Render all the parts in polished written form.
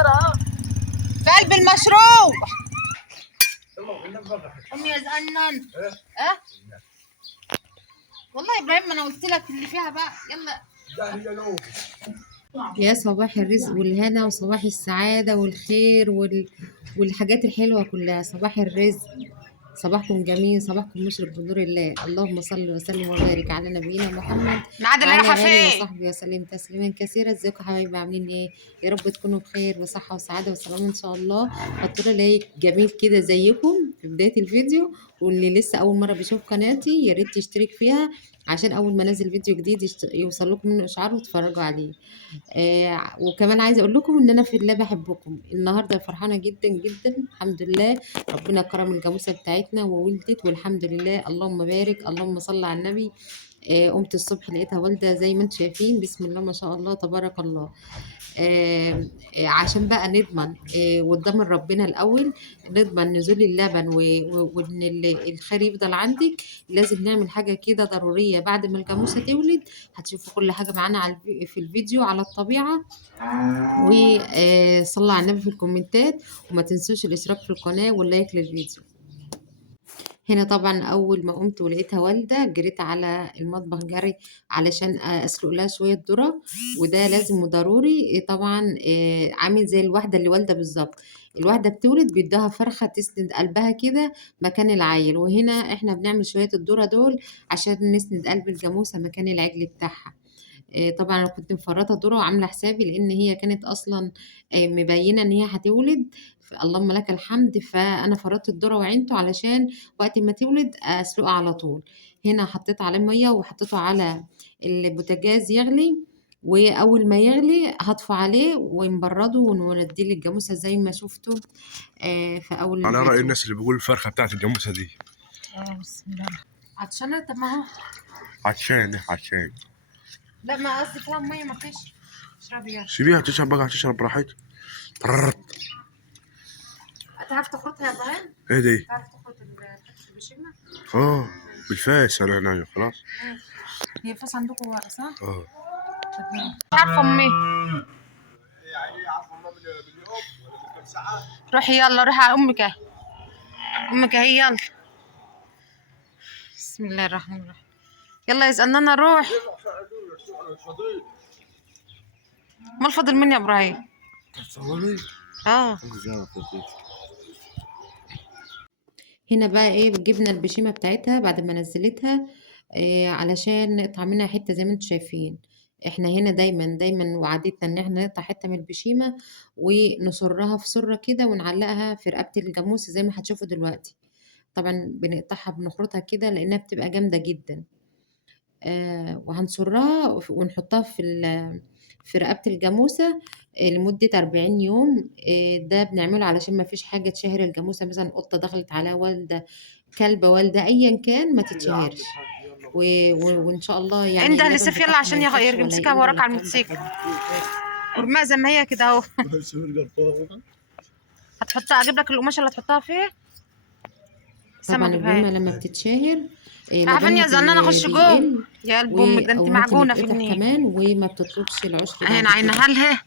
في قلب المشروع. قوم يا زقنن. اه والله يا ابراهيم، ما انا قلت لك اللي فيها بقى. يلا. يا صباح الرزق والهنا وصباح السعادة والخير والحاجات الحلوة كلها. صباح الرزق، صباحكم جميل، صباحكم مشرق بنور الله. اللهم صل وسلم وبارك على نبينا محمد الميعاد اللي وعلى رايحه آله فين؟ وصحبه وسلم تسليما كثيرا. ازيكم يا حبايبي، عاملين ايه؟ يا رب تكونوا بخير وصحة وسعادة وسلام ان شاء الله. حطوا لي لايك جميل كده زيكم في بداية الفيديو، واللي لسه أول مرة بيشوف قناتي يا ريت تشترك فيها عشان أول ما انزل فيديو جديد يوصل لكم منه إشعار وتتفرجوا عليه. وكمان عايزه اقول لكم ان انا في الله بحبكم. النهارده فرحانه جدا جدا، الحمد لله. ربنا كرم الجاموسه بتاعتنا وولدت والحمد لله. اللهم بارك، اللهم صل على النبي. قمت الصبح لقيتها والده زي ما انتم شايفين، بسم الله ما شاء الله تبارك الله. عشان بقى نضمن وتضمن ربنا الأول، نضمن نزول اللبن وإن الخير يفضل عندك. لازم نعمل حاجة كده ضرورية بعد ما الجاموسة تولد. هتشوفوا كل حاجة معانا في الفيديو على الطبيعة. وصلوا على النبي في الكومنتات، وما تنسوش الاشتراك في القناة واللايك للفيديو. هنا طبعا اول ما قمت ولقيتها والده جريت على المطبخ جري علشان اسلق لها شويه ذره، وده لازم وضروري طبعا. عامل زي الواحده اللي والده بالظبط. الواحده بتولد بيدوها فرخه تسند قلبها كده مكان العيل، وهنا احنا بنعمل شويه الذره دول عشان نسند قلب الجاموسه مكان العجل بتاعها. طبعا انا كنت مفرطه ذره وعامله حسابي، لان هي كانت اصلا مبينه ان هي هتولد. اللهم لك الحمد. فانا فرطت الذره وعينته علشان وقت ما تولد اسلقها على طول. هنا حطيت عليه ميه وحطيته على البوتاجاز يغلي، واول ما يغلي هطفي عليه ونبرده ونديه للجاموسه زي ما شفتوا في اول على رأي الفيديو. الناس اللي بيقول الفرخة بتاعت الجاموسة دي بسم الله. عطشانه؟ طب ما هو. عشان لا، ما قصدي فيها ميه، ما فيش. اشربي يلا. سيبيها تشرب بقى، هتشرب براحتها. تعرف تخرطها يا ابراهيم؟ ايه دي؟ تعرف تخرط البشمه؟ بالفاس انا هنا خلاص. هي الفاس عندكم ورا صح؟ اه عارفه امي. روحي يلا، روحي على امك اهي. امك اهي، يلا. بسم الله الرحمن الرحيم. يلا يا زقنانة روح. امال فاضل مني يا ابراهيم؟ هنا بقى ايه، جبنا البشيمه بتاعتها بعد ما نزلتها علشان نقطع منها حته زي ما انتم شايفين. احنا هنا دايما دايما وعادتنا ان احنا نقطع حته من البشيمه ونصرها في سره كده ونعلقها في رقبه الجاموسه زي ما هتشوفوا دلوقتي. طبعا بنقطعها بنخرطها كده لانها بتبقى جامده جدا. وهنصرها ونحطها في رقبة الجاموسة لمدة 40 يوم. ده بنعمله علشان ما فيش حاجة تشهر الجاموسة، مثلا قطة دخلت على والدة، كلبة والدة، أيا كان ما تتشهرش. وإن شاء الله يعني انده اللبن لسيف يلا بتاعها عشان ما ينشفش ولا يمسكها يقل وراك ولا على الكلام ده الموتوسيكل. كله. ورماها زي ما هي كده اهو. هتحطها، اجيب لك القماشه اللي هتحطها فيه. طبعا اجيبها البهيمة لك. لما بتتشهر عارفين لبنها يا زنانه اخش جوه. بيقل يا قلب امك، ده أو انت ممكن معجونه في يتقطع النيل. كمان، وما بتطلبش العشر بعد هنا عينها كده. لها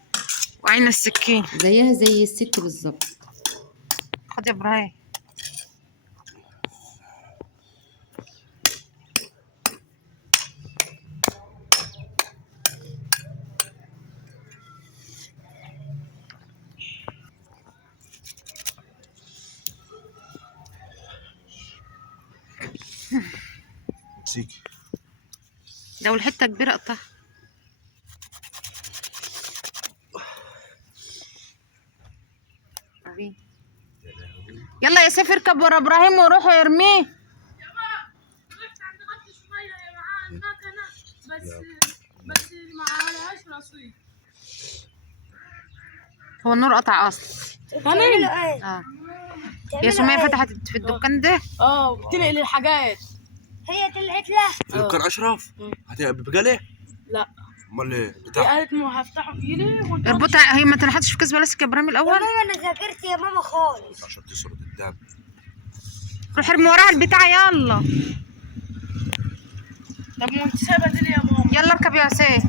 وعين السكين. زيها زي الست بالظبط. خد يا ابراهيم. لو الحته كبيره اقطعها. يلا يا سيف اركب ورا ابراهيم وروح ارميه. هو النور قطع اصلا. هنعمله ايه؟ يا سمية فتحت في الدكان ده. بتنقل الحاجات. هي طلعت له. دكان اشرف بقاله؟ لا. امال ايه هي بتاع؟ قالت ما هفتحه بايدي اربطها، هي ما تنحطش في كيس بلاستيك يا ابراهيم الاول. يا ماما انا ذاكرت يا ماما خالص. عشان تسرد الدم. روح ارمي وراها البتاع يلا. طب ما انت سايبه دي يا ماما. يلا اركب يا سيف.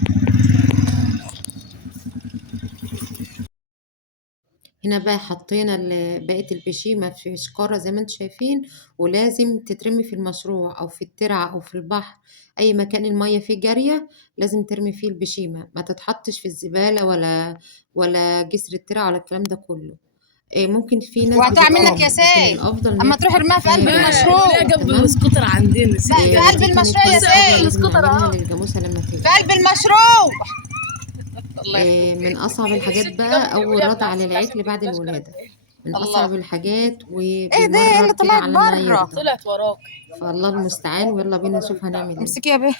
هنا بقى حطينا بقية البشيمة في شكارة زي ما انتم شايفين، ولازم تترمي في المشروع أو في الترعة أو في البحر، أي مكان المية فيه جارية لازم ترمي فيه البشيمة، ما تتحطش في الزبالة ولا جسر الترعة ولا الكلام ده كله. ممكن في ناس وهتعمل لك بتقاوم، يا لكن سيد الأفضل إن اما هي تروح ارميها في قلب تحطها المشروع. لا جنب تمام. السكوتر عندنا في قلب دي كانت المشروع يا بس حاجة سيد، لازم السكوتر نعملها اهو. للجاموسة لما في تكبر. قلب المشروع. الله يخليك. من أصعب الحاجات بقى أول رضع للعجل بعد الولادة، من الله. أصعب الحاجات ايه ده؟ إيه اللي وبنمرر كده طلعت على ما بره؟ يرضع. طلعت وراك. فالله المستعان، ويلا بينا نشوف هنعمل ايه. امسكي يا بيه،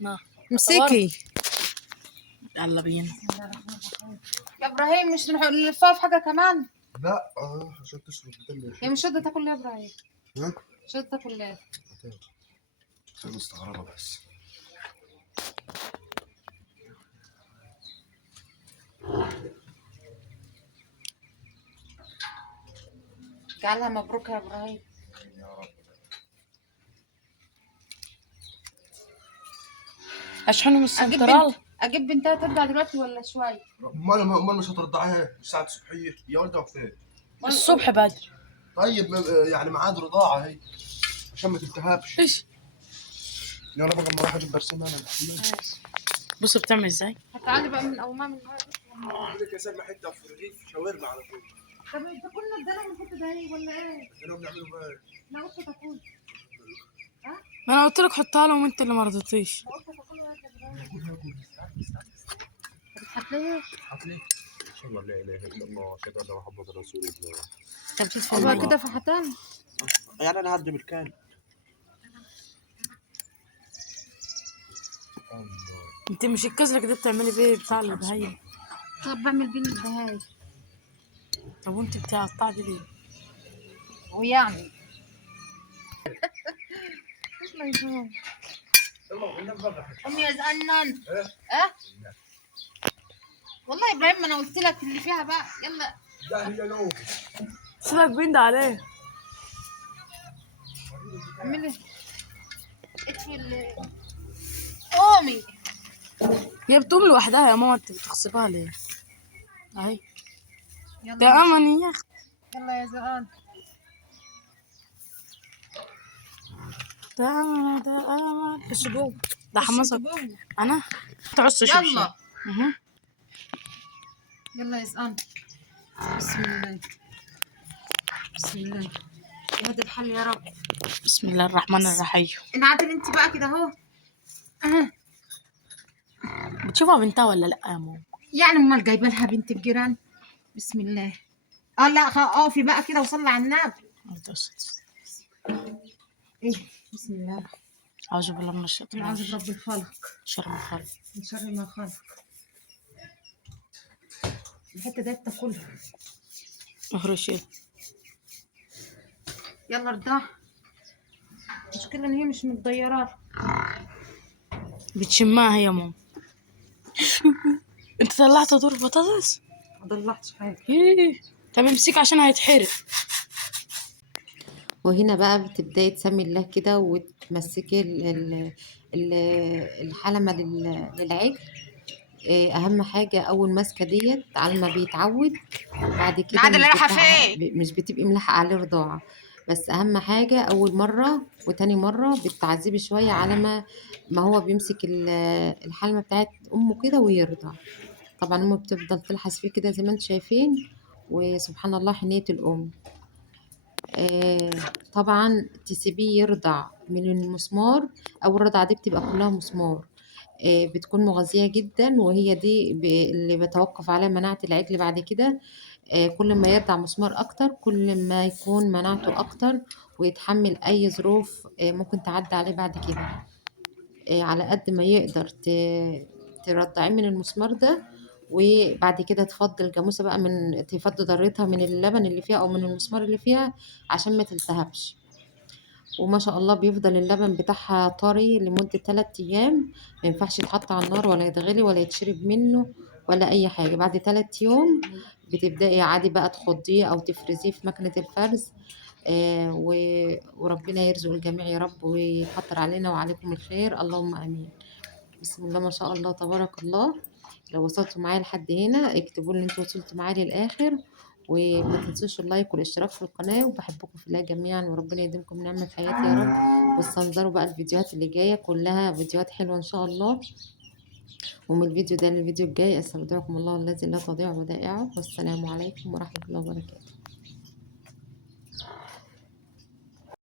نعم. امسكي يلا بينا. يا ابراهيم. مش نلفها في حاجه كمان؟ لا عشان تشرب الدم. هي مش راضيه تاكل ليه يا ابراهيم؟ ها؟ مش راضيه تاكل ليه؟ انا مستغربة بس. جعلها مبروك يا ابراهيم. اشحنه من اجيب السنترال. بنت اجيب بنتها ترضع دلوقتي ولا شويه؟ امال مش هترضعيها الساعة الصبحية يا ولدة فين؟ الصبح بدري. طيب يعني ميعاد رضاعة اهي عشان ما تلتهبش. ايش؟ يلا بقى اما اروح اجيب برسيم انا. بص بتعمل ازاي؟ هتعالي بقى من اول ما من هذا. عندك يا سلمى حتة في الرغيف شاورما على طول. طب انت كنا ادانا من الحته ده ولا ايه؟ احنا بنعمله بقى. لا قلت تاكل. ما انا قلت لك حطها لهم انت اللي ما رضيتيش. قلت تاكل يا ابراهيم. بتحبليش؟ حفلة. اشهد ان لا اله الا الله اشهد ان محمد رسول الله. انت بتدفع هو المية. كده فحتان. يعني انا هدي بالكامل. انت مش الكزلة كده بتعملي بيه بتاع البهايم؟ طب بعمل بين الدهاي. طب وانت بتقطعي بيه ليه؟ ويعني ايش ما يفهم. امي يا زقنن. اه والله يا ابراهيم، ما انا قلت لك اللي فيها بقى. يلا لا هي لو سيبك بين ده عليه. اعملي اطفي قومي. هي بتقوم لوحدها يا ماما، انت بتغصبها ليه؟ اهي ده يلا امني يا اختي. يلا يا زقان. ده امل ده امل بس جوه ده حمصك. انا تعص يلا اها. يلا يا زقان. بسم الله بسم الله. يا هدي الحل يا رب. بسم الله الرحمن الرحيم. انعدل انت بقى كده اهو. بتشوفها بنتها ولا لا يا ماما؟ يعني امال جايبه لها بنت الجيران. بسم الله. لا اقفي بقى كده وصلي على النبي. ايه بسم الله. اعوذ بالله من الشيطان نعوذ الرجيم. برب الفلق شر ما خلق. من شر ما خلق. الحته دي تاكلها. اهرش ايه؟ يلا ارضعها. المشكله ان هي مش متضيره. بتشمها هي يا ماما. انت طلعت دور بطاطس؟ ما ضلعتش حاجه. ايه طب امسك عشان هيتحرق. وهنا بقى بتبدأي تسمي الله كده وتمسكي الحلمة للعجل. أهم حاجة أول ماسكة ديت على ما بيتعود، بعد كده العادة اللي رايحه فين؟ مش بتبقي ملاحقة عليه رضاعة. بس أهم حاجة أول مرة وتاني مرة بتعذبي شوية على ما هو بيمسك الحلمة بتاعت أمه كده ويرضع. طبعا أمه بتفضل تلحس فيه كده زي ما انتم شايفين، وسبحان الله حنية الأم. آه، طبعا تسيبيه يرضع من المسمار. أول رضعة دي بتبقى كلها مسمار، بتكون مغذية جدا، وهي دي اللي بتوقف عليها مناعة العجل بعد كده. كل ما يرضع مسمار أكتر كل ما يكون مناعته أكتر، ويتحمل أي ظروف ممكن تعدي عليه بعد كده. على قد ما يقدر ترضعيه من المسمار ده، وبعد كده تفضي الجاموسة بقى، تفضي ضرتها من اللبن اللي فيها أو من المسمار اللي فيها عشان ما تلتهبش. وما شاء الله بيفضل اللبن بتاعها طري لمدة 3 أيام، ما ينفعش يتحط على النار ولا يتغلي ولا يتشرب منه ولا أي حاجة. بعد 3 يوم بتبدأي عادي بقى تخضيه أو تفرزيه في مكنة الفرز. وربنا يرزق الجميع يا رب، ويكتر علينا وعليكم الخير، اللهم آمين. بسم الله ما شاء الله تبارك الله. لو وصلتوا معايا لحد هنا اكتبوا لي انتوا وصلتوا معايا للآخر، وما تنسوش اللايك والاشتراك في القناة، وبحبكم في الله جميعا، وربنا يديمكم نعمة في حياتي يا رب. واستنظروا بقى الفيديوهات اللي جاية كلها فيديوهات حلوة ان شاء الله. ومن الفيديو ده للفيديو الجاي استودعكم الله الذي لا تضيع ودائعه، والسلام عليكم ورحمة الله وبركاته.